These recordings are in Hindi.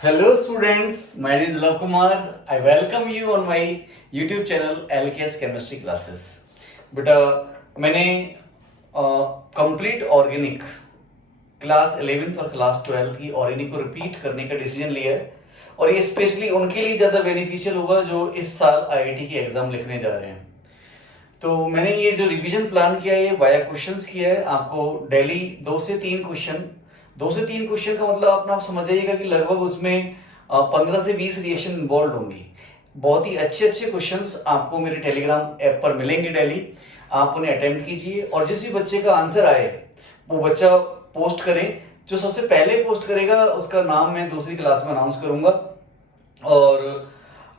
Hello students, my name is Love Kumar. I welcome you on my YouTube channel LKS Chemistry Classes. बेटा मैंने कंप्लीट ऑर्गेनिक क्लास 11th और क्लास 12th की ऑर्गेनिक को रिपीट करने का डिसीजन लिया है और ये स्पेशली उनके लिए ज़्यादा बेनिफिशियल होगा जो इस साल आईआईटी की एग्ज़ाम लिखने जा रहे हैं। तो मैंने ये जो रिवीजन प्लान किया है ये वाया क्वेश्चंस किया है। आपको डेली 2 से 3 क्वेश्चन का मतलब अपना आप समझ जाइएगा कि लगभग उसमें 15 से 20 रिएक्शन इन्वॉल्व होंगी। बहुत ही अच्छे अच्छे क्वेश्चंस आपको मेरे टेलीग्राम ऐप पर मिलेंगे डेली। आप उन्हें अटेम्प्ट कीजिए और जिस भी बच्चे का आंसर आए वो बच्चा पोस्ट करे। जो सबसे पहले पोस्ट करेगा उसका नाम मैं दूसरी क्लास में अनाउंस करूंगा और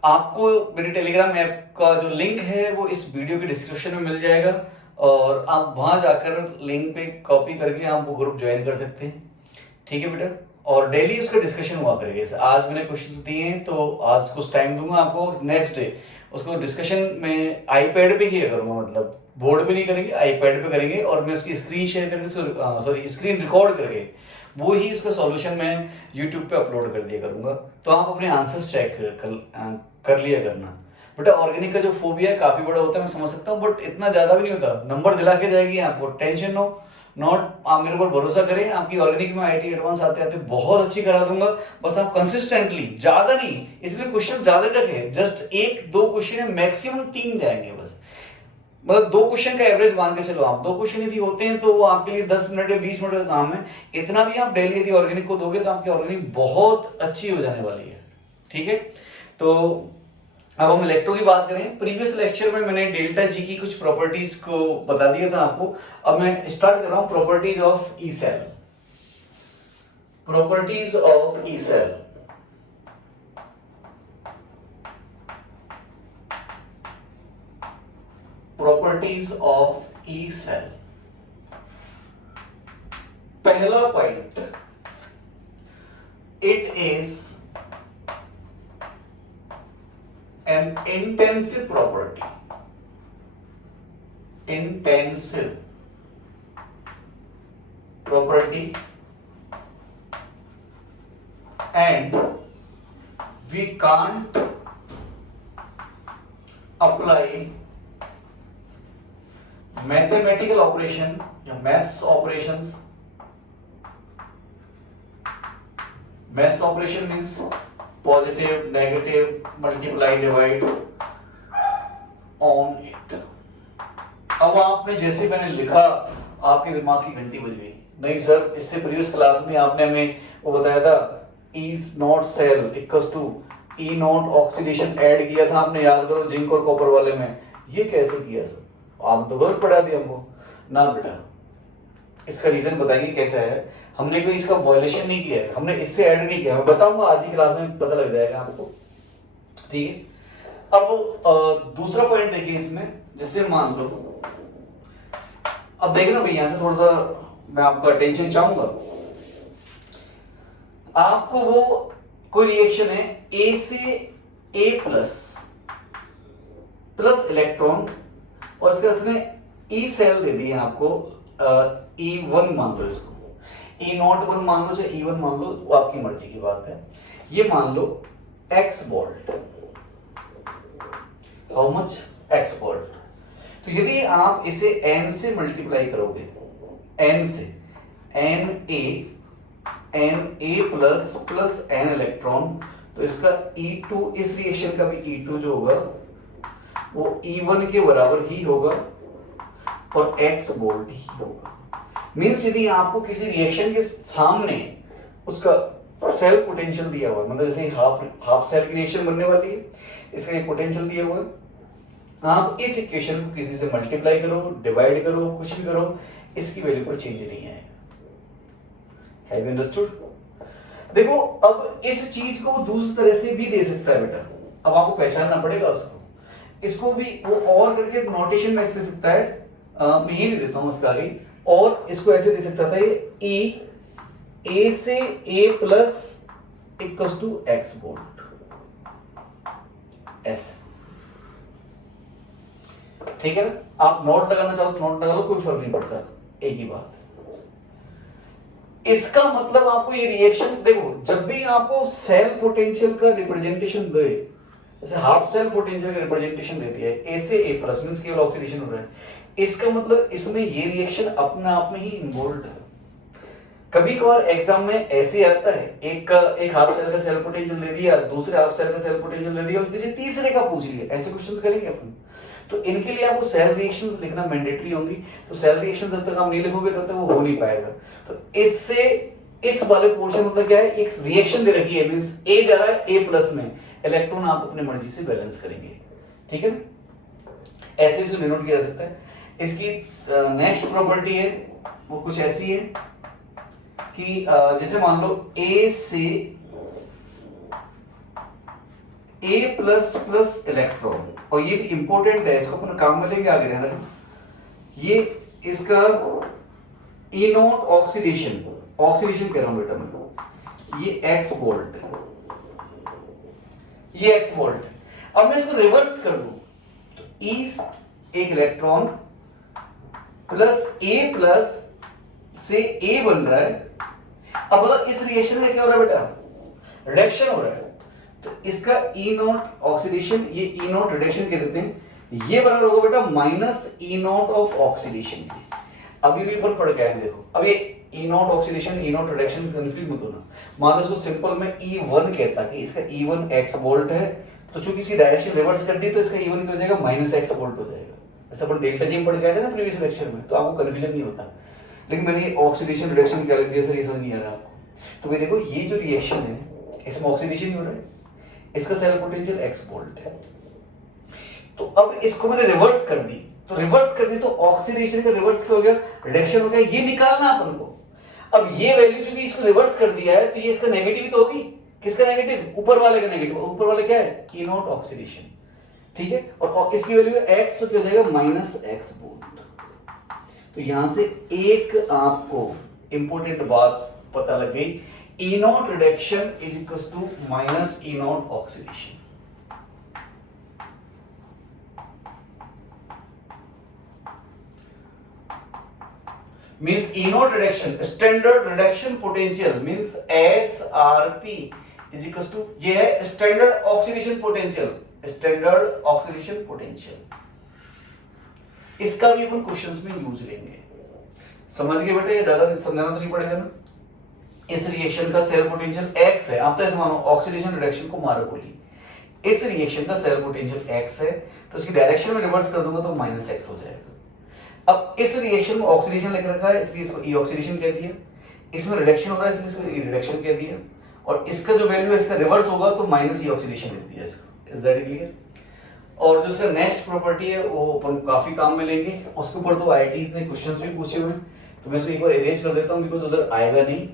आपको मेरे टेलीग्राम ऐप का जो लिंक है वो इस वीडियो के डिस्क्रिप्शन में मिल जाएगा और आप वहां जाकर लिंक पे कॉपी करके आप वो ग्रुप ज्वाइन कर सकते हैं। ठीक है बेटा, और डेली उसका डिस्कशन हुआ करेंगे। आज मैंने क्वेश्चंस दिए हैं तो आज कुछ टाइम दूंगा आपको, नेक्स्ट डे उसको डिस्कशन में आईपैड पे किया करूंगा, मतलब बोर्ड पे नहीं करेंगे, आईपैड पे करेंगे और मैं उसकी स्क्रीन शेयर करके स्क्रीन रिकॉर्ड करके वो ही इसका सॉल्यूशन मैं यूट्यूब पे अपलोड कर दिया करूंगा। तो आप अपने आंसर्स चेक कर लिया करना। बेटा ऑर्गेनिक का जो फोबिया है काफी बड़ा होता है, मैं समझ सकता हूँ, बट इतना ज्यादा भी नहीं होता। नंबर दिला के जाएगी आपको, टेंशन नो नॉट। आप मेरे ऊपर भरोसा करें, आपकी ऑर्गेनिक में आईटी एडवांस आते आते बहुत अच्छी करा दूंगा। बस आप कंसिस्टेंटली, ज्यादा नहीं, इसमें क्वेश्चन ज्यादा रखे, जस्ट 1-2 क्वेश्चन है, मैक्सिमम 3 जाएंगे बस। मतलब 2 क्वेश्चन का एवरेज मान के चलो। आप 2 क्वेश्चन यदि होते हैं तो वो आपके लिए 10 मिनट या 20 मिनट का काम है। इतना भी आप डेली यदि ऑर्गेनिक को दोगे तो आपकी ऑर्गेनिक बहुत अच्छी हो जाने वाली है। ठीक है, तो अब हम इलेक्ट्रो की बात करें। प्रीवियस लेक्चर में मैंने डेल्टा जी की कुछ प्रॉपर्टीज को बता दिया था आपको। अब मैं स्टार्ट कर रहा हूं properties of E cell. Properties of E cell. Properties of E cell. पहला point, it is an intensive property. Intensive property, and we can't apply mathematical operation या maths operations. Maths operation means positive, negative, multiply, divide on it. अब आपने जैसे मैंने लिखा आपके दिमाग की घंटी बज गई। नहीं सर, इससे प्रीवियस क्लास में आपने हमें वो बताया था E naught cell equals to E naught oxidation add किया था आपने, याद करो, जिंक और कॉपर वाले में। ये कैसे किया सर? आप तो गलत पढ़ा दिया हमको ना बेटा। इसका रीजन बताएंगे कैसा है। हमने कोई इसका वायलेशन नहीं किया है, हमने इससे ऐड नहीं किया। मैं बताऊंगा आज ही क्लास में, पता लग जाएगा आपको। ठीक है, अब दूसरा पॉइंट देखिए इसमें, जिससे मान लो, अब देखना भाई यहां से थोड़ा सा मैं आपका अटेंशन चाहूंगा। आपको वो कोई रिएक्शन है ए से ए प्लस प्लस इलेक्ट्रॉन और इसका इसने ई सेल दे दी है आपको, E1 मान लो, इसको E01 मान लो चाहे E1 मान लो, वो आपकी मर्जी की बात है। ये मान लो x volt, how much? x volt. तो यदि आप इसे n से मल्टीप्लाई करोगे, n से Na plus plus n electron, तो इसका E2, इस रिएक्शन का भी E2 जो होगा वो E1 के बराबर ही होगा और x वोल्ट ही होगा। मींस यदि आपको किसी रिएक्शन के सामने उसका सेल पोटेंशियल दिया हुआ है, मतलब जैसे हाफ सेल की रिएक्शन बनने वाली है, इसका एक पोटेंशियल दिया हुआ है, आप इस इक्वेशन को किसी से मल्टीप्लाई करो, डिवाइड करो, कुछ भी करो, इसकी वैल्यू पर चेंज नहीं आएगा। Have you understood? देखो अब इस चीज को दूसरी तरह से भी दे सकता है बेटा, अब आपको पहचानना पड़ेगा उसको। इसको भी वो और करके नोटेशन में दे सकता है, मैं ये लिख देता हूं उसका आगे, और इसको ऐसे दे सकता था ये ए से A plus equals to X volt, ऐसे। ठीक है ना? आप नोट लगाना चाहो तो नोट लगा लो, कोई फर्क नहीं पड़ता, एक ही बात। इसका मतलब आपको ये रिएक्शन देखो, जब भी आपको सेल पोटेंशियल का रिप्रेजेंटेशन दे, जैसे हाफ सेल पोटेंशियल का रिप्रेजेंटेशन देती है ए से ए प्लस मींस केवल ऑक्सीडेशन हो रहा है, इसका मतलब इसमें ये रिएक्शन अपने आप में ही इन्वॉल्व है। कभी कभार एग्जाम में ऐसे आता है, एक हाफ सेल का सेल पोटेंशियल दे दिया, दूसरे हाफ सेल का सेल पोटेंशियल दे दिया और किसी तीसरे का पूछ लिया, ऐसे क्वेश्चंस करेंगे अपन। तो इनके लिए आपको सेल रिएक्शंस लिखना मैंडेटरी होंगी, तो सेल रिएक्शंस जब तक आप नहीं लिखोगे तब तक वो हो नहीं पाएगा। तो इससे इस वाले पोर्शन मतलब क्या है, एक रिएक्शन दे रखी है, मींस ए जा रहा है ए प्लस में, इलेक्ट्रॉन आप अपने मर्जी से बैलेंस करेंगे, ठीक है ना, ऐसे इसे डिनोट किया जा सकता है। इसकी नेक्स्ट प्रॉपर्टी है वो कुछ ऐसी है कि जैसे मान लो ए से ए प्लस प्लस इलेक्ट्रॉन, और ये भी इंपॉर्टेंट है, इसको अपन काम में लेंगे आगे, ध्यान रखना। ये इसका ई नोट ऑक्सीडेशन, ऑक्सीडेशन कह रहा हूं बेटा मैं, ये एक्स वोल्ट है, ये एक्स वोल्ट है। अब मैं इसको रिवर्स कर दूं तो ई एक इलेक्ट्रॉन प्लस ए प्लस से ए बन रहा है। अब मतलब इस रिएक्शन में क्या हो रहा है बेटा, रिडक्शन हो रहा है, तो इसका ई नोट ऑक्सीडेशन, ये ई नोट रिडक्शन कह देते हैं, ये बराबर होगा बेटा minus E note of oxidation. अभी भी अपन पढ़ के आए, देखो अब ये ई नोट ऑक्सीडेशन ई नोट रिडक्शन कंफ्यूज मत होना। मान लो इसको सिंपल में E1 कहता कि इसका E1 x वोल्ट है, तो चूंकि इसी डायरेक्शन रिवर्स कर दी तो इसका E1 क्या हो जाएगा, माइनस x वोल्ट हो जाएगा। ऐसा अपन डेल्टा जी पढ़ के आए थे ना प्रीवियस लेक्चर में, तो आपको कंफ्यूजन नहीं होता। लेकिन मैंने ऑक्सीडेशन रिडक्शन क्या लग दिया सर, ये समझ नहीं आ रहा आपको। तो भाई देखो ये जो रिएक्शन है इसमें ऑक्सीडेशन ही हो रहा है, इसका सेल पोटेंशियल x वोल्ट है। तो अब इसको मैंने रिवर्स कर दी, तो रिवर्स कर दी तो ऑक्सीडेशन का रिवर्स क्या हो गया, रिडक्शन हो गया, ये निकालना अपन को। अब ये वैल्यू चूंकि इसको रिवर्स कर दिया है तो ये इसका नेगेटिव ही तो होगी। किसका नेगेटिव, ऊपर वाले का नेगेटिव, ऊपर वाले क्या है ई नॉट ऑक्सीडेशन, ठीक है, और इसकी वैल्यू है x, तो क्या हो जाएगा माइनस x वोल्ट। तो यहां से एक आपको इंपॉर्टेंट बात पता लग गई, E naught reduction is equal to minus E naught oxidation. means E naught reduction, standard reduction potential means SRP is equals to, ये है standard oxidation potential, standard oxidation potential। इसका भी अपन क्वेश्चंस में यूज लेंगे, समझ गए बेटे, ज्यादा समझाना तो नहीं पड़ेगा ना। इस रिएक्शन का सेल पोटेंशियल x है, आप तो ऐसे मानो ऑक्सीडेशन रिडक्शन को मारो बोली, इस रिएक्शन का सेल पोटेंशियल x है, तो इसकी डायरेक्शन में रिवर्स कर दूंगा तो माइनस x हो जाएगा। अब इस रिएक्शन में ऑक्सीडेशन लिख रखा है इसलिए इसको ई ऑक्सीडेशन कह दिया, इसमें रिडक्शन हो रहा है इसलिए इसको ई रिडक्शन कह दिया, और इसका जो वैल्यू है इसका रिवर्स होगा तो माइनस ई ऑक्सीडेशन लिख दिया इसको। Is that clear? और जो इसका नेक्स्ट प्रॉपर्टी है वो अपन काफी काम में लेंगे, उसके ऊपर तो आईआईटी ने क्वेश्चंस भी पूछे हुए हैं, तो मैं इसको एक बार इरेज कर देता हूं बिकॉज़ उधर आएगा नहीं।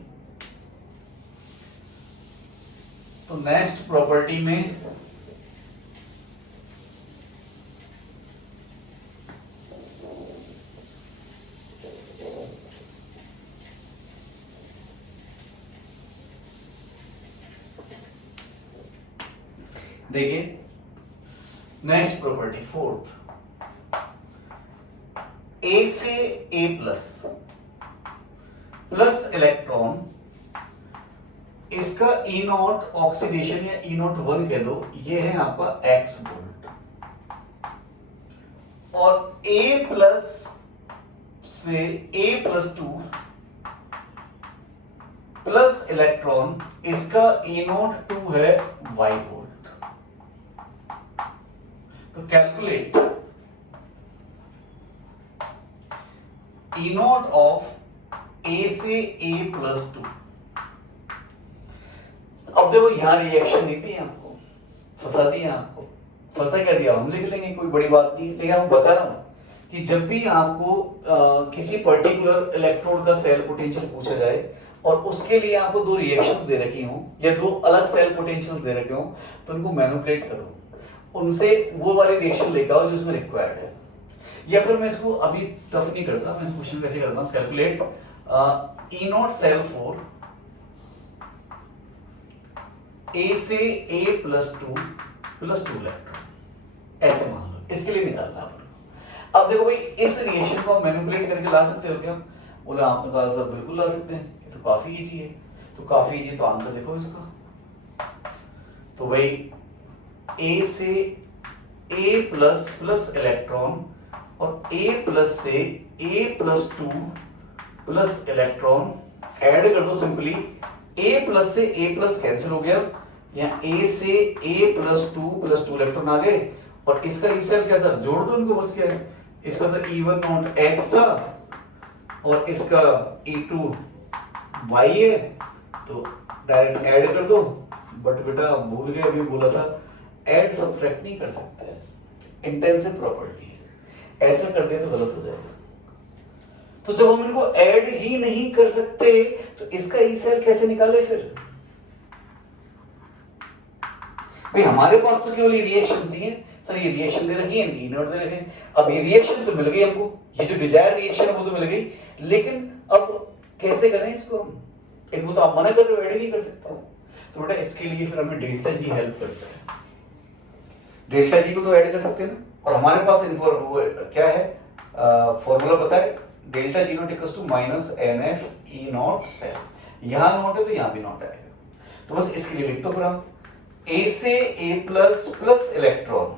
तो नेक्स्ट प्रॉपर्टी में देखिए, नेक्स्ट प्रॉपर्टी फोर्थ, ए से ए प्लस प्लस इलेक्ट्रॉन, इसका ई नॉट ऑक्सीडेशन या ई नॉट 1 कह दो, ये है आपका एक्स वोल्ट, और ए प्लस से ए प्लस 2 प्लस इलेक्ट्रॉन, इसका ई नॉट 2 है वाई वोल्ट। तो कैलकुलेट ई नॉट ऑफ ए से ए प्लस 2। अब देखो यहां रिएक्शन नहीं थी, आपको फंसा दिया, आपको फंसा क्या दिया, हम लिख लेंगे, कोई बड़ी बात नहीं, लेकिन मैं बता रहा हूं कि जब भी आपको किसी पर्टिकुलर इलेक्ट्रोड का सेल पोटेंशियल पूछा जाए और उसके लिए आपको दो रिएक्शंस दे रखी हो या दो अलग सेल पोटेंशियल्स दे रखे हो, तो उनको मैनिपुलेट करो, उनसे वो वाली रिएक्शन लेकर आओ जो उसमें रिक्वायर्ड है। या फिर मैं इसको अभी टफ नहीं करता, मैं इस क्वेश्चन कैसे करता हूं, calculate E naught cell for A से ए प्लस 2 इलेक्ट्रॉन, ऐसे मान लो, इसके लिए निकालना आपको। अब देखो भाई, इस रिएक्शन को आप मैनिपुलेट करके ला सकते हो क्या? बोले आपने कहा सर बिल्कुल ला सकते हैं, ये तो काफी इजी है। तो काफी इजी, तो आंसर देखो इसका, तो भाई ए से ए प्लस प्लस इलेक्ट्रॉन और ए प्लस से A plus two plus electron add कर दो सिंपली। ए प्लस से ए प्लस कैंसिल हो गया, यहाँ ए से ए प्लस टू इलेक्ट्रॉन आ गए, और इसका ई सेल क्या था, जोड़ दो इनको, बस क्या है, इसका तो E1 नॉट एक्स था और इसका E2 वाई है, तो डायरेक्ट ऐड कर दो। बट बेटा भूल गए, अभी बोला था ऐड सब्ट्रैक्ट नहीं कर सकते, इंटेंसिव प्रॉपर्टी है, ऐसा कर दिया तो गलत हो जाएगा। तो जब हम इनको ऐड ही नहीं कर सकते तो इसका ई सेल कैसे निकाले फिर? भाई हमारे पास तो केवल रिएक्शन ही है सर, ये रिएक्शन दे रखी है, ई नॉट दे रखे हैं। अब ये रिएक्शन तो मिल गई हमको, ये जो डिजायर रिएक्शन है वो तो मिल गई, लेकिन अब कैसे करें इसको हम? इनको तो आप मना कर रहे हो, ऐड नहीं कर सकते। तो बेटा इसके लिए फिर हमें डेल्टा जी हेल्प करता है। डेल्टा जी को तो ऐड कर सकते हैं ना, और हमारे पास क्या है, फॉर्मूला पता है, delta G naught equals to minus N F E naught cell. यहां नॉट है तो यहां भी नॉट आएगा, तो बस इसके लिए लिख दो पूरा, ए से ए प्लस प्लस इलेक्ट्रॉन।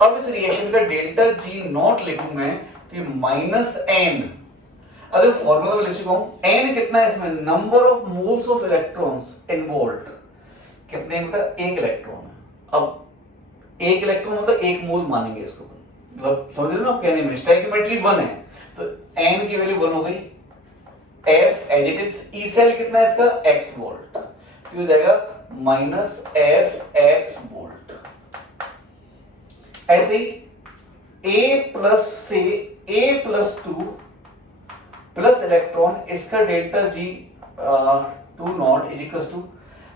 अब इस रिएक्शन का डेल्टा जी नॉट लिखूं मैं, तो ये माइनस एन, अगर फॉर्मूला में लिख चुका हूं, एन कितना है इसमें, number of moles of electrons involved, कितने बेटा, एक इलेक्ट्रॉन है। अब एक इलेक्ट्रॉन मतलब एक मोल मानेंगे इसको, मतलब समझ रहे हो ना आप कहने में, स्टोइकियोमेट्री 1 है तो एन की वैल्यू 1 हो गई, F as it is, E cell कितना है इसका, एक्स वोल्ट, तो हो जाएगा माइनस एफ एक्स वोल्ट। ऐसे ही ए प्लस से A plus two plus electron, इसका delta G two naught is equal to,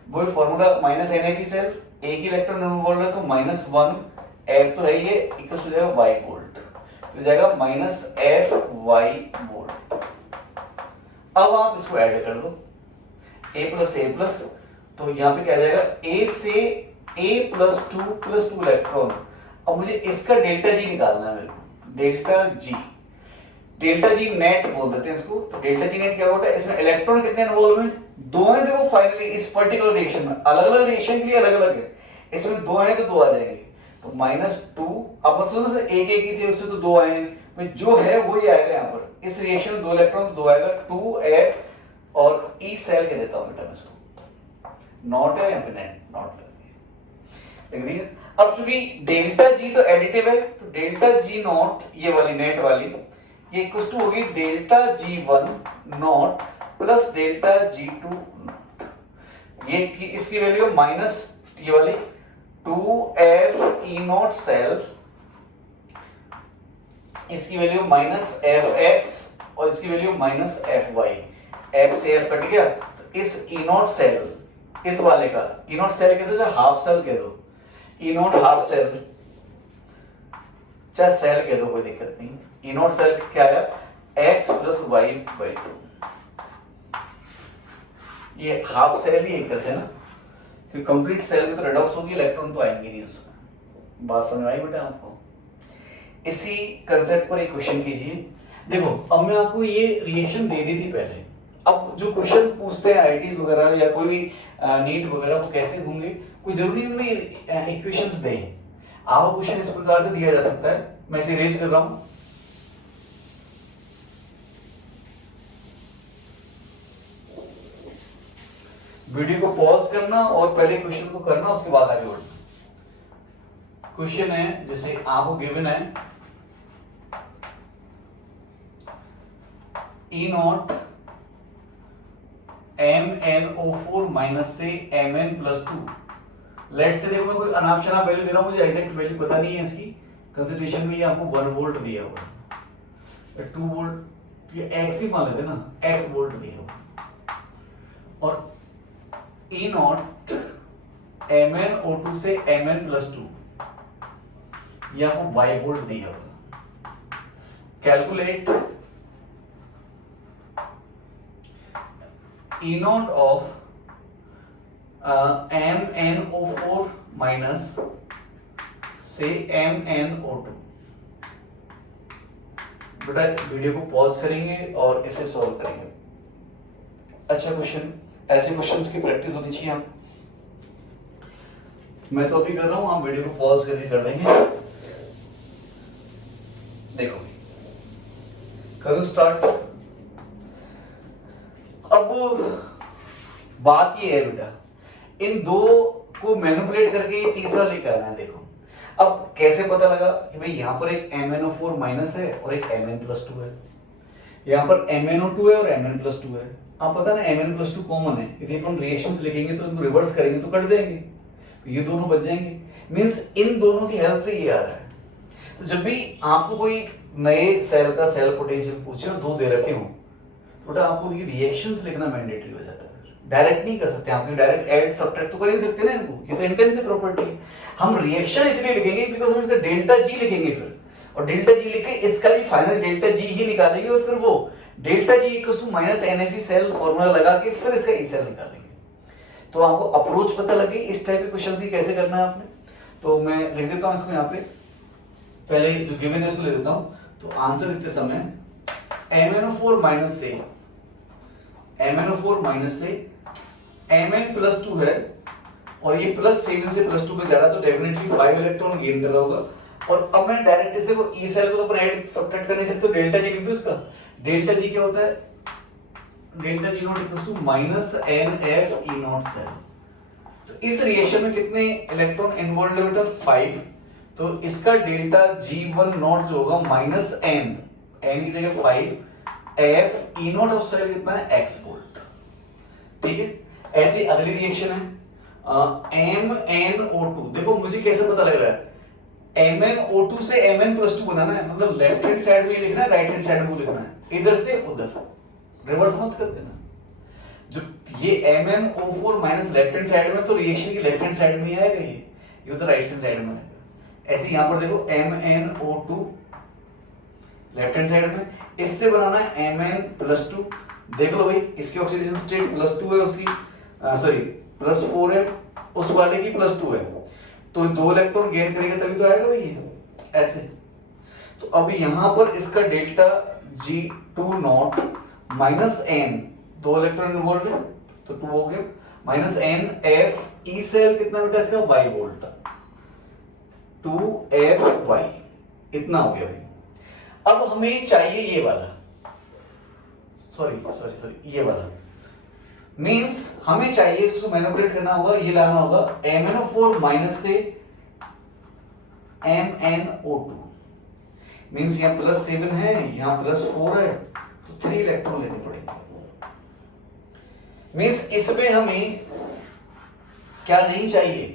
वो formula minus N F cell, एक इलेक्ट्रॉन इन्वॉल्व है तो माइनस वन, एफ तो है ये, इक्वल हो जाएगा वाई वोल्ट, तो हो जाएगा माइनस एफ वाई वोल्ट। अब आप इसको ऐड कर दो, ए प्लस, तो यहां पे क्या आ जाएगा, ए से ए प्लस टू इलेक्ट्रॉन। अब मुझे इसका डेल्टा जी निकालना है मेरे को, डेल्टा जी नेट बोल देते हैं इसको। तो डेल्टा जी नेट क्या होता है, इसमें इलेक्ट्रॉन कितने इन्वॉल्व हैं, दो हैं। देखो फाइनली इस पर्टिकुलर रिएक्शन में, अलग अलग रिएक्शन के लिए अलग अलग है, इसमें दो हैं तो दो आ जाएंगे, तो माइनस टू। अब मतलब से एक एक ही थे, उससे तो दो आए हैं, जो है वही आएगा यहाँ पर। इस रिएक्शन में दो इलेक्ट्रॉन तो दो आएगा, 2f और ई सेल के देता हूं बेटा मैं इसको, नॉट है या फिर नॉट लिख दिया। अब चूंकि डेल्टा जी तो एडिटिव है, तो डेल्टा जी नॉट, ये वाली नेट वाली, ये इक्वल टू होगी delta G one naught plus delta G two naught, ये इसकी वैल्यू माइनस, ये वाली 2f ई नॉट सेल, इसकी वैल्यू माइनस एफ एक्स और इसकी value minus F y, F से एफ कट गया, तो इस ई नॉट सेल, इस वाले का ई नॉट सेल कह दो चाहे हाफ सेल कह दो, ई नॉट हाफ सेल चाहे सेल कह दो, कोई दिक्कत नहीं। ई नॉट सेल क्या आया, x plus y by two, ये हाफ सेल ही एक करते हैं ना, क्योंकि कंप्लीट सेल में तो रेडॉक्स होगी, इलेक्ट्रॉन तो आएंगे नहीं उसमें। बात समझ आई बेटा आपको? इसी कंसेप्ट पर एक क्वेश्चन कीजिए। देखो अब मैं आपको ये रिएक्शन दे दी थी पहले, अब जो क्वेश्चन पूछते हैं आईटीज वगैरह या कोई भी नीट वगैरह, वो कैसे होंगे, कोई जरूरी उनमें इक्वेशंस दें। आपको क्वेश्चन इस प्रकार से दिया जा सकता है, मैं इसे रेज कर रहा हूं। वीडियो को पॉज करना और पहले क्वेश्चन को करना, उसके बाद आगे बढ़ना। क्वेश्चन है जैसे आपको गिवन है ई नॉट MnO4 माइनस से Mn प्लस टू। लेट से देखो मैं कोई अनाप शनाप वैल्यू दे रहा हूं, मुझे एग्जैक्ट वैल्यू पता नहीं है इसकी, कंसिडरेशन में ये आपको 1 वोल्ट दिया हुआ है, 2 वोल्ट, ये x ही मान लेते ना, x वोल्ट दिया हुआ, और ई नॉट MnO2 से Mn प्लस टू, ये आपको y वोल्ट दिया हुआ। Calculate E not of MnO4 minus से MnO2। बेटा वीडियो को पॉज करेंगे और इसे सॉल्व करेंगे। अच्छा क्वेश्चन, ऐसे क्वेश्चंस की प्रैक्टिस होनी चाहिए। आप, मैं तो अभी कर रहा हूँ, आप वीडियो को पॉज करके कर देंगे। देखो करो स्टार्ट। अब बात ये है बेटा, इन दो को मैनिपुलेट करके ये तीसरा लेकर आना है। देखो अब कैसे पता लगा कि भाई यहाँ पर एक MnO4 माइनस है और एक Mn+2 है, यहाँ पर MnO2 है और Mn+2 है। आप पता ना Mn+2 कॉमन है, यदि अपन रिएक्शंस लिखेंगे तो इनको रिवर्स करेंगे तो कट देंगे, तो ये दोनों बच जाएंगे। मींस इन दोनों की हेल्प से ये आ रहा है। तो जब भी आपको कोई नए सेल का सेल पोटेंशियल पूछे और दो दे रखे हो तो बेटा आपको उनकी रिएक्शंस लिखना मैंडेटरी हो जाता है। डायरेक्ट नहीं कर सकते, आप डायरेक्ट ऐड सब्ट्रैक्ट तो कर ही नहीं सकते ना इनको, ये तो इंटेंसिव प्रॉपर्टी है। हम रिएक्शन इसलिए लिखेंगे बिकॉज़ हम इसका डेल्टा जी लिखेंगे फिर, और डेल्टा जी लिख के इसका भी फाइनल डेल्टा जी ही निकालेंगे, और फिर वो delta G equals to minus NFE cell formula लगा के फिर इसका ई सेल निकालेंगे। तो आपको अप्रोच पता लगे इस टाइप के क्वेश्चन ही कैसे करना है आपने। तो मैं लिख देता हूं इसको यहाँ पे, पहले जो गिवन है उसको लिख देता हूं। तो आंसर लिखते समय MnO4 माइनस से Mn+2 है, और ये +7 से +2 पे जा रहा है, तो डेफिनेटली 5 इलेक्ट्रॉन गेन कर रहा होगा। और अब मैं डायरेक्ट इस देखो ई सेल को तो अपन ऐड सब्ट्रैक्ट कर नहीं सकते, तो डेल्टा जी लिख दो इसका। डेल्टा जी क्या होता है, delta G naught equals to minus NFE0 cell. तो इस रिएक्शन में कितने इलेक्ट्रॉन इन्वॉल्वड है बेटा, 5। तो इसका डेल्टा G1 नॉट जो होगा माइनस n की जगह 5 FE0 ऑफ सेल कितना है, x वोल्ट। ठीक है। ऐसी अगली रिएक्शन है MnO2। देखो मुझे कैसे पता लग रहा है, MnO2 से Mn+2 बनाना है, मतलब लेफ्ट हैंड साइड में लिखना है, राइट हैंड साइड में लिखना है, इधर से उधर, रिवर्स मत कर देना। जो ये MnO4 minus left hand side में, तो रिएक्शन की लेफ्ट हैंड साइड में ही आएगा, ये उधर राइट हैंड साइड में आएगा। ऐसे यहां पर देखो MnO2 लेफ्ट हैंड साइड में, इससे बनाना है Mn+2। देख लो भाई, इसकी ऑक्सीडेशन स्टेट +2 है, उसकी सॉरी +4 है, उस वाले की +2 है, तो 2 इलेक्ट्रॉन गेन करेगा तभी तो आएगा भाई ये ऐसे। तो अब यहां पर इसका delta G2 naught minus n, 2 electron involve है तो 2 हो गया, minus n F E cell कितना बेटा इसका, y वोल्ट, 2FY, इतना हो गया भाई। अब हमें चाहिए ये वाला, सॉरी ये वाला, मींस हमें चाहिए, इसको मैनिपुलेट करना होगा, ये लाना होगा MnO4 माइनस से MnO2। मींस यहाँ +7 है, यहाँ +4 है, तो 3 इलेक्ट्रॉन लेने पड़ेंगे। मींस इसमें हमें क्या नहीं चाहिए,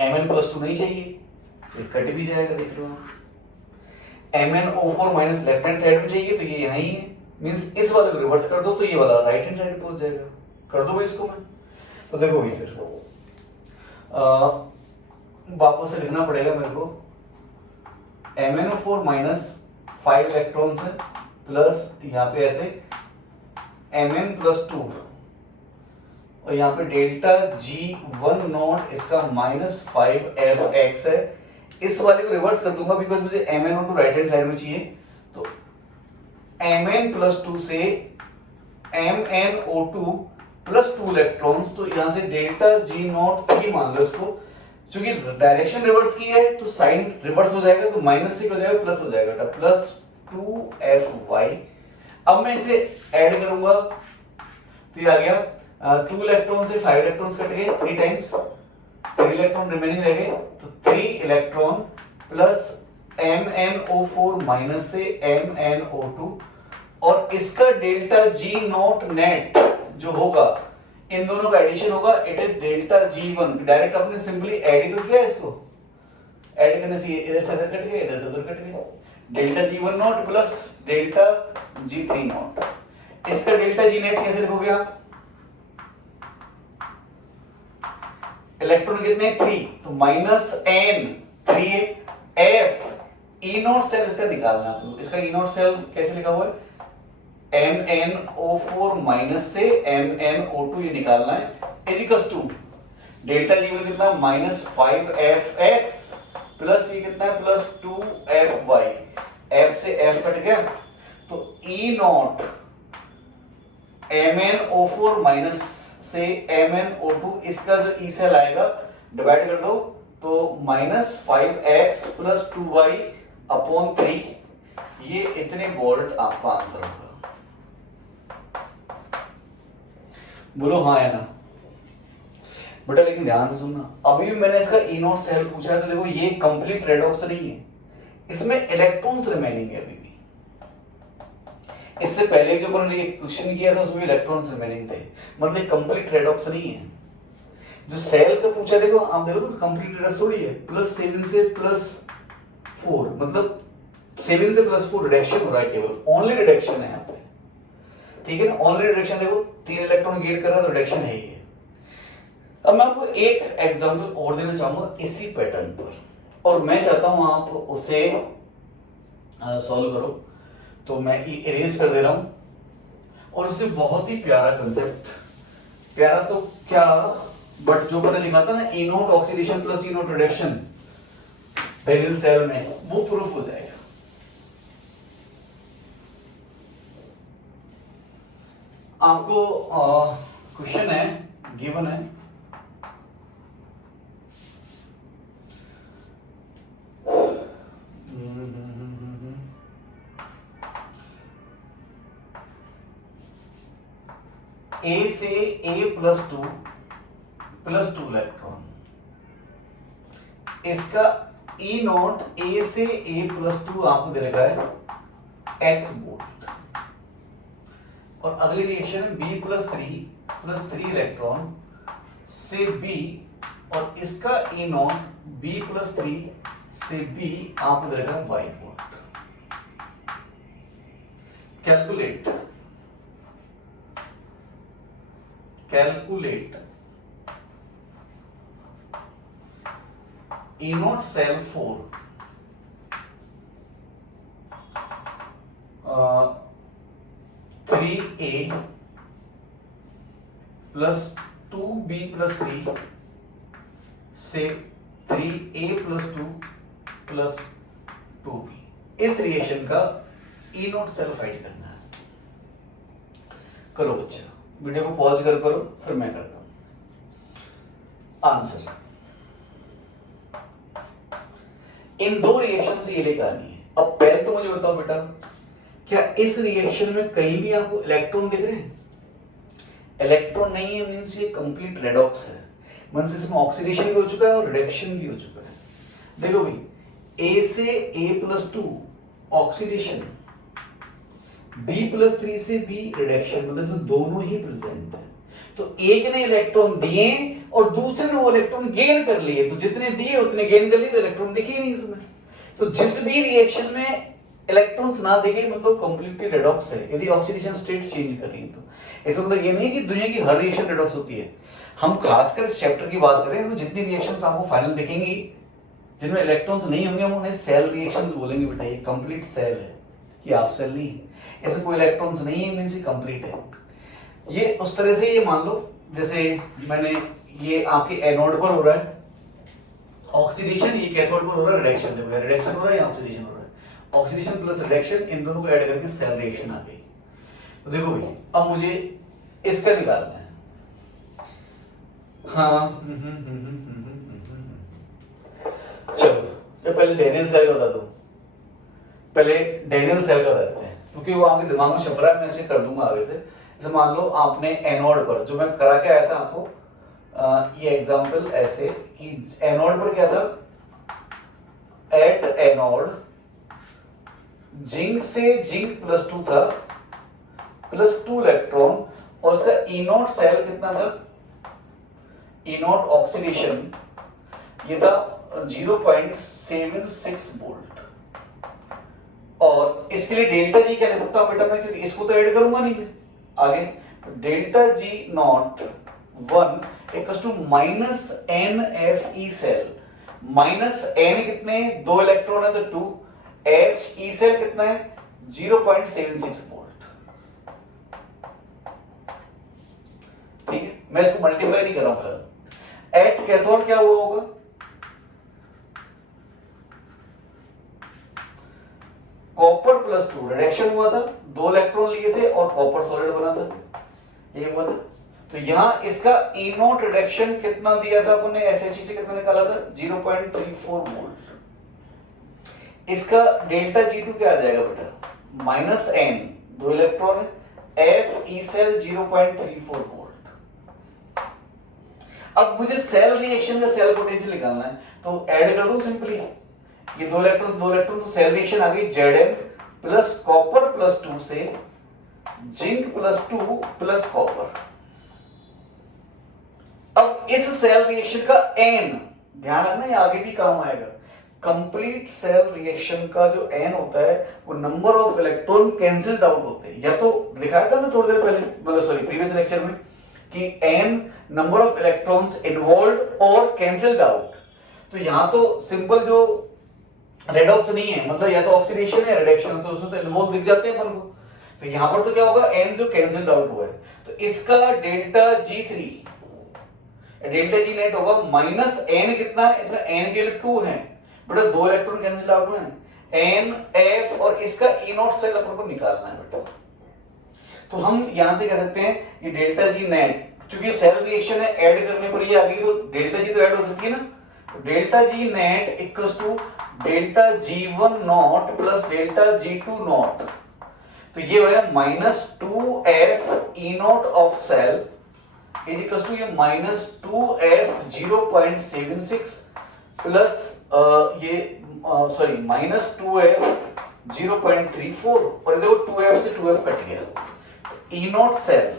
Mn+2 नहीं चाहिए, तो कट भी जाएगा, देख लो MnO4 minus left hand side में चाहिए, तो ये यहां ही है। मींस इस वाले को रिवर्स कर दो तो ये वाला राइट हैंड साइड पे पहुंच जाएगा। कर दो भाई इसको मैं, तो देखो भाई फिर वापस से लिखना पड़ेगा मेरे को, MnO4 माइनस 5 इलेक्ट्रॉन्स है, प्लस यहाँ पे ऐसे Mn+2, और यहाँ पे डेल्टा G1 नॉट इसका -5Fx है। इस वाले को रिवर्स कर दूंगा बिकॉज मुझे MnO2 राइट हैंड साइड में चाहिए, तो Mn+2 से MnO2 +2 इलेक्ट्रॉन्स, तो यहां से डेल्टा G0 3 मान लो इसको, क्योंकि डायरेक्शन रिवर्स की है तो साइन रिवर्स हो जाएगा, तो माइनस से हो जाएगा प्लस हो जाएगा, +2Fy। अब मैं इसे ऐड करूंगा तो ये आ गया 2 इलेक्ट्रॉन से 5 इलेक्ट्रॉन्स कट गए, 3 टाइम्स 3 इलेक्ट्रॉन रिमेनिंग रह गए, तो 3 इलेक्ट्रॉन प्लस MnO4 माइनस से MnO2, और इसका डेल्टा G0 नेट जो होगा, इन दोनों का एडिशन होगा, it is delta G1। Direct आपने सिंपली ऐड ही तो किया इसको, ऐड करने से इधर से इधर कट गया, इधर से उधर कट गया, delta G1 naught plus delta G3 not. इसका डेल्टा G नेट कैसे लिखोगे आप, इलेक्ट्रॉन कितने 3, तो minus n 3F E0 cell इसका निकालना है आपको। इसका E0 सेल कैसे लिखा हुआ है, MnO4 माइनस से MnO2 ये निकालना है, is equals to delta G1 कितना -5Fx प्लस ये कितना है +2Fy, F से F कट गया, तो E0 MnO4 माइनस से MnO2, इसका जो ई सेल आएगा डिवाइड कर दो तो -5x+2y/3, ये इतने वोल्ट आपका आंसर होगा। बोलो हाँ या ना बेटा। लेकिन ध्यान से सुनना, अभी भी मैंने इसका ई नॉट सेल पूछा है तो देखो ये कंप्लीट रेडॉक्स नहीं है, इसमें इलेक्ट्रॉन्स रिमेनिंग है अभी भी। इससे पहले के ऊपर ने क्वेश्चन किया था उसमें इलेक्ट्रॉन्स रिमेनिंग थे, मतलब कंप्लीट रेडॉक्स नहीं है। जो सेल का पूछा देखो, आप देखो कंप्लीट रेडॉक्स थोड़ी है, +7 से +4, मतलब 7 से +4 रिडक्शन हो रहा है, केवल ओनली रिडक्शन है यहाँ पे, ठीक है ना। ओनली रिडक्शन देखो 3 इलेक्ट्रॉन गेन कर रहा है तो रिडक्शन है ही है। अब मैं आपको एक एग्जांपल और देना चाहूंगा इसी पैटर्न पर, और मैं चाहता हूं आप उसे सॉल्व करो। तो मैं इरेज कर दे रहा हूं, और उससे बहुत ही प्यारा कंसेप्ट, प्यारा तो क्या बट जो मैंने लिखा था ना, ई नोट ऑक्सीडेशन प्लस ई नोट रिडक्शन डेरिल सेल में, वो प्रूफ हो जाएगा। आपको क्वेश्चन है, गिवन है, A से A+2 इलेक्ट्रॉन, इसका ई नॉट A से A+2 आपको दे रखा है x वोल्ट, और अगली रिएक्शन है B+3 इलेक्ट्रॉन से B, और इसका ई नॉट B+3 से B आपको दे रखा है y volt. Calculate E naught cell 4 3A +2B+3 से 3A+2 इस रिएक्शन का ई नॉट सेल फाइंड करना है। करो बच्चा, वीडियो को पॉज करो, फिर मैं करता हूं आंसर। इन दो रिएक्शन से ये लेकर आनी है। अब पहले तो मुझे बताओ बेटा, क्या इस रिएक्शन में कहीं भी आपको इलेक्ट्रॉन दिख रहे हैं? इलेक्ट्रॉन नहीं है, मींस ये कंप्लीट रेडॉक्स है, मींस इसमें ऑक्सीडेशन भी हो चुका है और रिडक्शन भी हो चुका है। देखो भाई, A से A+2 ऑक्सीडेशन, B+3 से B रिडक्शन, मतलब इसमें दोनों ही प्रेजेंट है। तो एक ने इलेक्ट्रॉन दिए और दूसरे ने वो इलेक्ट्रॉन गेन कर लिए, तो जितने दिए उतने गेन कर लिए, तो इलेक्ट्रॉन दिखे ही नहीं इसमें। तो जिस भी रिएक्शन में इलेक्ट्रॉन्स ना दिखे मतलब कंप्लीटली रेडॉक्स है, यदि ऑक्सीडेशन स्टेट चेंज कर रही है तो। इसका मतलब ये नहीं कि दुनिया की हर रिएक्शन रेडॉक्स होती है, हम खासकर इस चैप्टर की बात करें, इसमें जितनी रिएक्शंस आपको फाइनल दिखेंगी जिनमें इलेक्ट्रॉन्स नहीं होंगे, हम उन्हें सेल रिएक्शंस बोलेंगे। बेटा ये कंप्लीट सेल है, कि आप सेल नहीं, इसमें कोई इलेक्ट्रॉन्स नहीं है, मींस ये कंप्लीट है। ये उस तरह से ये मान लो जैसे मैंने, ये आपके एनोड पर हो रहा है ऑक्सीडेशन, ये कैथोड पर हो रहा है रिडक्शन। देखो रिडक्शन हो रहा है या ऑक्सीडेशन हो रहा है, ऑक्सीडेशन प्लस रिडक्शन, इन दोनों को ऐड करके सेल रिएक्शन आ गई। तो देखो भाई, अब मुझे इसका निकालना है। हाँ चलो, तो पहले डेनियल सेल का बता दो, पहले डेनियल सेल का बताते हैं, क्योंकि वो आपके दिमाग में छप रहा है, मैं इसे कर दूंगा आगे से। जैसे मान लो आपने एनोड पर, जो मैं करा के आया था आपको, ये एग्जांपल ऐसे कि एनोड पर क्या था, एट एनोड जिंक से जिंक +2 था, +2 इलेक्ट्रॉन, और इसका ई नॉट सेल कितना था, ई नॉट ऑक्सीडेशन ये था 0.76 वोल्ट। और इसके लिए डेल्टा जी क्या ले सकता हूं बेटा मैं, क्योंकि इसको तो ऐड करूंगा नहीं मैं आगे, तो delta G naught 1 equals to -NFE cell. -N कितने, 2 इलेक्ट्रॉन है तो 2, FE सेल कितना है 0.76 वोल्ट। ठीक है, मैं इसको मल्टीप्लाई नहीं कर रहा हूं फिलहाल। एट कैथोड क्या हुआ होगा, कॉपर +2 रिडक्शन हुआ था, 2 इलेक्ट्रॉन लिए थे और कॉपर सॉलिड बना था, ये बात है। तो यहाँ इसका ई नोट रिडक्शन कितना दिया था अपन ने, एसएचई से कितना निकाला था, 0.34 वोल्ट। इसका डेल्टा G2 क्या आ जाएगा बेटा, minus n, 2 electron, F E cell 0.34 volt. अब मुझे सेल रिएक्शन का सेल पोटेंशियल निकालना है, तो ऐड कर दूं सिंपली, ये 2 इलेक्ट्रॉन तो सेल रिएक्शन आ गई Zn प्लस कॉपर प्लस 2 से जिंक प्लस 2 प्लस कॉपर। अब इस सेल रिएक्शन का एन, ध्यान रखना ये आगे भी काम आएगा, कंप्लीट सेल रिएक्शन का जो एन होता है वो number of electron cancelled out होते हैं, या तो लिखाया था ना थोड़ी देर पहले, मतलब सॉरी प्रीवियस लेक्चर में, कि n number of electrons involved और कैंसिल्ड आउट। तो यहां तो सिंपल जो रेडॉक्स नहीं है, मतलब या तो ऑक्सीडेशन है रिडक्शन, तो उसमें तो इन्वॉल्व दिख जाते हैं अपन को। तो यहां पर तो क्या होगा, एन जो कैंसिल्ड आउट हुआ है, तो इसका delta G3, delta G net होगा माइनस एन, कितना है इसमें, एन के लिए 2 है बेटा, 2 इलेक्ट्रॉन कैंसिल आउट हुए हैं, एन एफ, और इसका ई नॉट सेल अपन को निकालना है बेटा। तो हम यहां से कह सकते हैं ये डेल्टा G नेट, क्योंकि सेल रिएक्शन है, ऐड करने पर ये आ गई, तो डेल्टा G तो ऐड हो सकती है ना, तो delta G net equals to delta G1 naught plus delta G2 naught, तो ये हो गया minus 2f E naught of cell is equals to ये माइनस 2f 0.76 प्लस ये सॉरी माइनस 2f 0.34, और देखो 2f से 2f कट गया, ई नॉट सेल,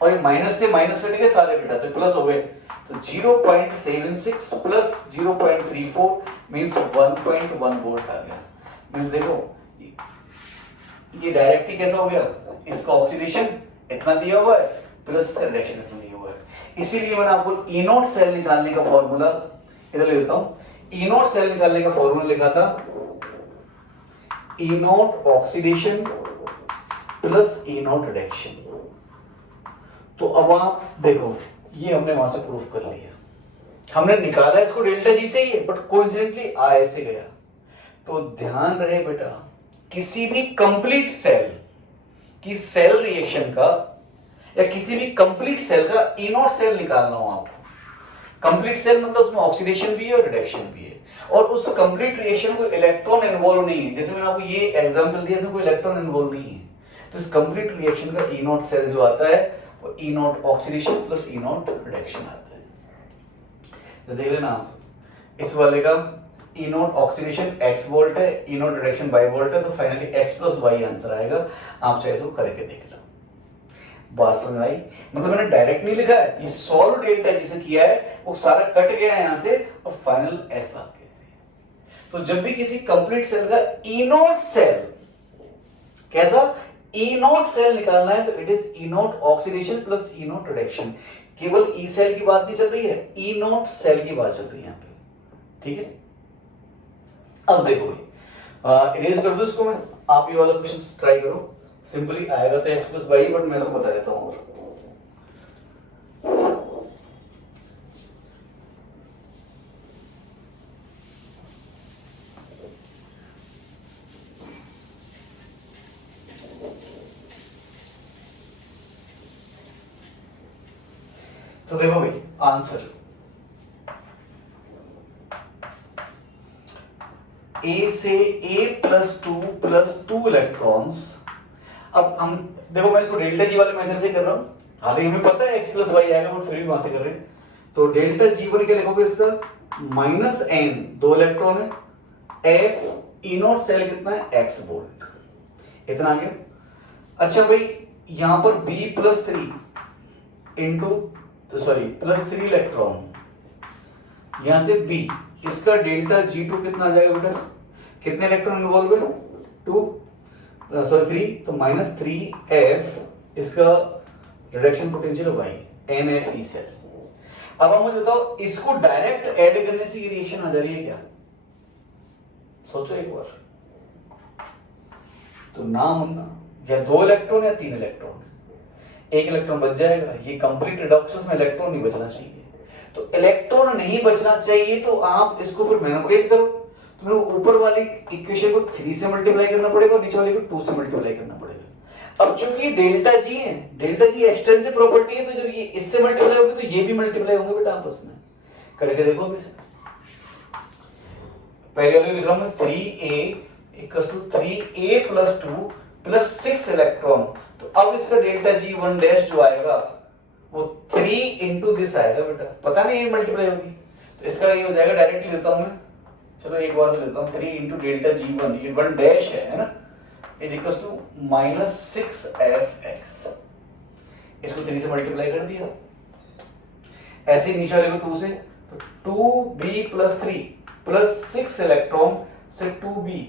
और ये माइनस से माइनस कट गए सारे बेटा, तो प्लस हो गए, तो 0.76 प्लस 0.34 मींस 1.1 वोल्ट आ गया। मींस देखो ये डायरेक्ट ही कैसा हो गया, इसका ऑक्सीडेशन इतना दिया हुआ है प्लस इसका रिडक्शन इतना दिया हुआ है, इसीलिए मैंने आपको ई नॉट सेल निकालने का फॉर्मूला इधर ले देता हूं। ई नॉट सेल निकालने का फॉर्मूला लिखा था E naught oxidation plus E naught reduction. तो अब आप देखो ये हमने वहां से प्रूफ कर लिया, हमने निकाला इसको डेल्टा G से ही, बट कोइंसिडेंटली आ ऐसे गया। तो ध्यान रहे बेटा, किसी भी कंप्लीट सेल की सेल रिएक्शन का या किसी भी कंप्लीट सेल का ई नॉट सेल निकालना हो आपको, कंप्लीट सेल मतलब उसमें ऑक्सीडेशन भी है और रिडक्शन भी है, और उस कंप्लीट रिएक्शन को इलेक्ट्रॉन इन्वॉल्व नहीं है, जैसे मैंने आपको ये एग्जांपल दिया इसमें कोई इलेक्ट्रॉन इन्वॉल्व नहीं है, तो इस कंप्लीट रिएक्शन का ई नॉट सेल जो आता है वो E naught oxidation plus E naught reduction आता है। तो देख लेना आप, इस वाले का E naught oxidation x volt है, E naught reduction y volt है, तो finally x plus y answer आएगा। आप चाहे इसको करके देख लो। बात समझ आई? मतलब मैंने डायरेक्ट नहीं लिखा है, ये सॉल्व डेल्टा जिसे किया है वो सारा कट गया है यहां से, और फाइनल ऐसा आ गया। तो जब भी किसी कंप्लीट सेल का ई नॉट सेल, कैसा ई नॉट सेल निकालना है, तो it is E naught oxidation plus E naught reduction. केवल ई सेल की बात नहीं चल रही है, ई नॉट सेल की बात चल रही है यहाँ पे, ठीक है। अब देखो इरेज कर दो इसको मैं, आप ये वाला क्वेश्चन ट्राई करो, सिंपली आएगा तो x प्लस वाई, बट मैं इसको बता देता हूं। और तो देखो भाई आंसर A से A प्लस 2 इलेक्ट्रॉन्स। अब हम देखो मैं इसको डेल्टा G वाले मेथड से कर रहा हूं, हालांकि हमें पता है x प्लस वाई आएगा, बट फिर भी वहां से कर रहे हैं। तो डेल्टा G1 क्या लिखोगे इसका, माइनस n, 2 इलेक्ट्रॉन है, f ई नॉट सेल कितना है x वोल्ट, इतना आ गया। अच्छा भाई यहां पर b plus 3 into sorry plus 3 electron, यहां से b, इसका डेल्टा G2 कितना आ जाएगा बेटा, कितने इलेक्ट्रॉन इन्वॉल्व है, 2 सॉरी 3, तो माइनस 3f, इसका reduction potential y, NF E cell. अब आप मुझे बताओ इसको डायरेक्ट ऐड करने से ये रिएक्शन आ जा रही है क्या, सोचो एक बार। तो ना मुन्ना, या 2 इलेक्ट्रॉन या 3 इलेक्ट्रॉन, 1 इलेक्ट्रॉन बच जाएगा, ये कंप्लीट रिडक्शन में इलेक्ट्रॉन नहीं बचना चाहिए। तो इलेक्ट्रॉन नहीं बचना चाहिए तो आप इसको फिर मैनिपुलेट करो, तो मेरे को ऊपर वाली इक्वेशन को 3 से मल्टीप्लाई करना पड़ेगा और नीचे वाली को 2 से मल्टीप्लाई करना पड़ेगा। अब चूंकि डेल्टा जी है, डेल्टा जी एक्सटेंसिव प्रॉपर्टी है, तो जब ये इससे मल्टीप्लाई होगी तो ये भी मल्टीप्लाई होंगे बेटा आपस में। करके देखो अभी से, पहले वाले लिख रहा हूं मैं 3a equals to 3a plus 2 plus 6 electron. तो अब इसका डेल्टा जी वन डैश जो आएगा वो 3 इंटू दिस आएगा बेटा, पता नहीं ये मल्टीप्लाई होगी, तो इसका ये हो जाएगा, डायरेक्टली लेता हूं मैं, चलो एक बार से लेता हूं, 3 इंटू डेल्टा जी वन, ये वन डैश है ना, is equals to minus 6f(x). इसको 3 से मल्टीप्लाई कर दिया, ऐसे ही नीचे वाले को 2 से, तो 2b प्लस 3 प्लस 6 इलेक्ट्रॉन से 2b,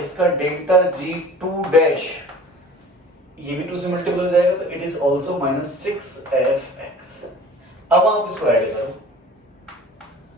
इसका डेल्टा जी 2 डैश, ये भी 2 से मल्टीप्लाई हो जाएगा, तो it is also minus 6f(x). अब आप इसको ऐड करो,